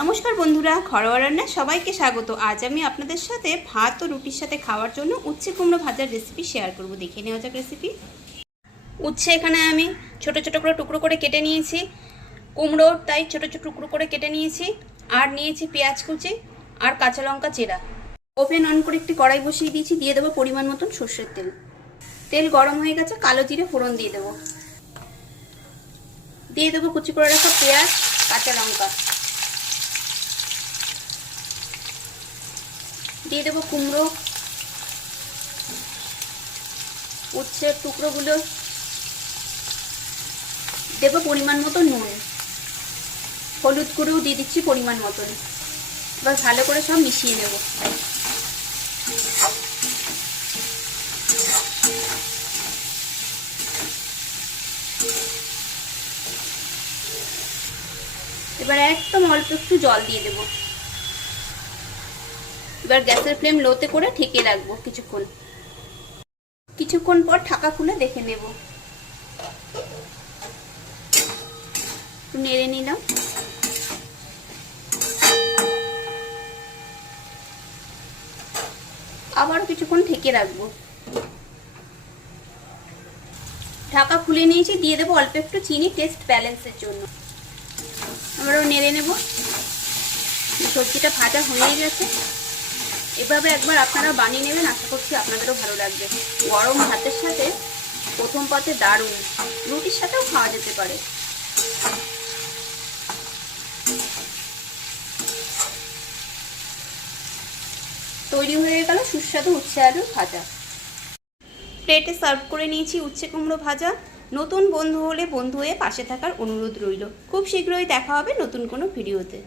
নমস্কার বন্ধুরা, ঘরোয়া রান্না সবাইকে স্বাগত। আজ আমি আপনাদের সাথে ভাত ও রুটির সাথে খাওয়ার জন্য উচ্ছে কুমড়ো ভাজার রেসিপি শেয়ার করব। দেখে নেওয়া যাক রেসিপি উচ্ছে এখানে আমি ছোট ছোট করে টুকরো করে কেটে নিয়েছি। কুমড়ো তাই ছোট ছোট টুকরো করে কেটে নিয়েছি। আর নিয়েছি পেঁয়াজ কুচি আর কাঁচা লঙ্কা চেরা। ওভেন অন করে একটি কড়াই বসিয়ে দিয়েছি, দিয়ে দেবো পরিমাণ মতন সর্ষের তেল। তেল গরম হয়ে গেছে, কালো জিরে ফোড়ন দিয়ে দেবো। দিয়ে দেবো কুচি করে রাখা পেঁয়াজ, কাঁচা লঙ্কা। দিয়ে দেবো কুমড়ো। উচ্ছের টুকরোগুলো দেবো পরিমাণ মতো নুন। হলুদ গুঁড়োও দিয়ে দিচ্ছি পরিমাণ মতন। এবার ভালো করে সব মিশিয়ে নেব। এবার একদম অল্প একটু জল দিয়ে দেবো। এবার গ্যাসের ফ্লেম লোতে করে ঠেকে রাখব কিছুক্ষণ। কিছুক্ষণ পর ঢাকা খুলে দেখে নেব। নেড়ে নিলাম। আবার কিছুক্ষণ ঢেকে রাখব। ঢাকা খুলে নিয়েছি, দিয়ে দেবো অল্প একটু চিনি টেস্ট ব্যালেন্সের জন্য। আবারও নেড়ে নেব। সবজিটা ভাজা হয়ে গেছে। এভাবে একবার আপনারা বানিয়ে নেবেন, আশা করছি আপনাদেরও ভালো লাগবে। গরম ভাতের সাথে প্রথম পাতে দারুণ, রুটির সাথেও খাওয়া যেতে পারে। তৈরি হয়ে গেল সুস্বাদু উচ্ছে আলুর ভাজা। প্লেটে সার্ভ করে নিয়েছি উচ্ছে কুমড়ো ভাজা। নতুন বন্ধু হলে বন্ধু হয়ে পাশে থাকার অনুরোধ রইল। খুব শীঘ্রই দেখা হবে নতুন কোনো ভিডিওতে।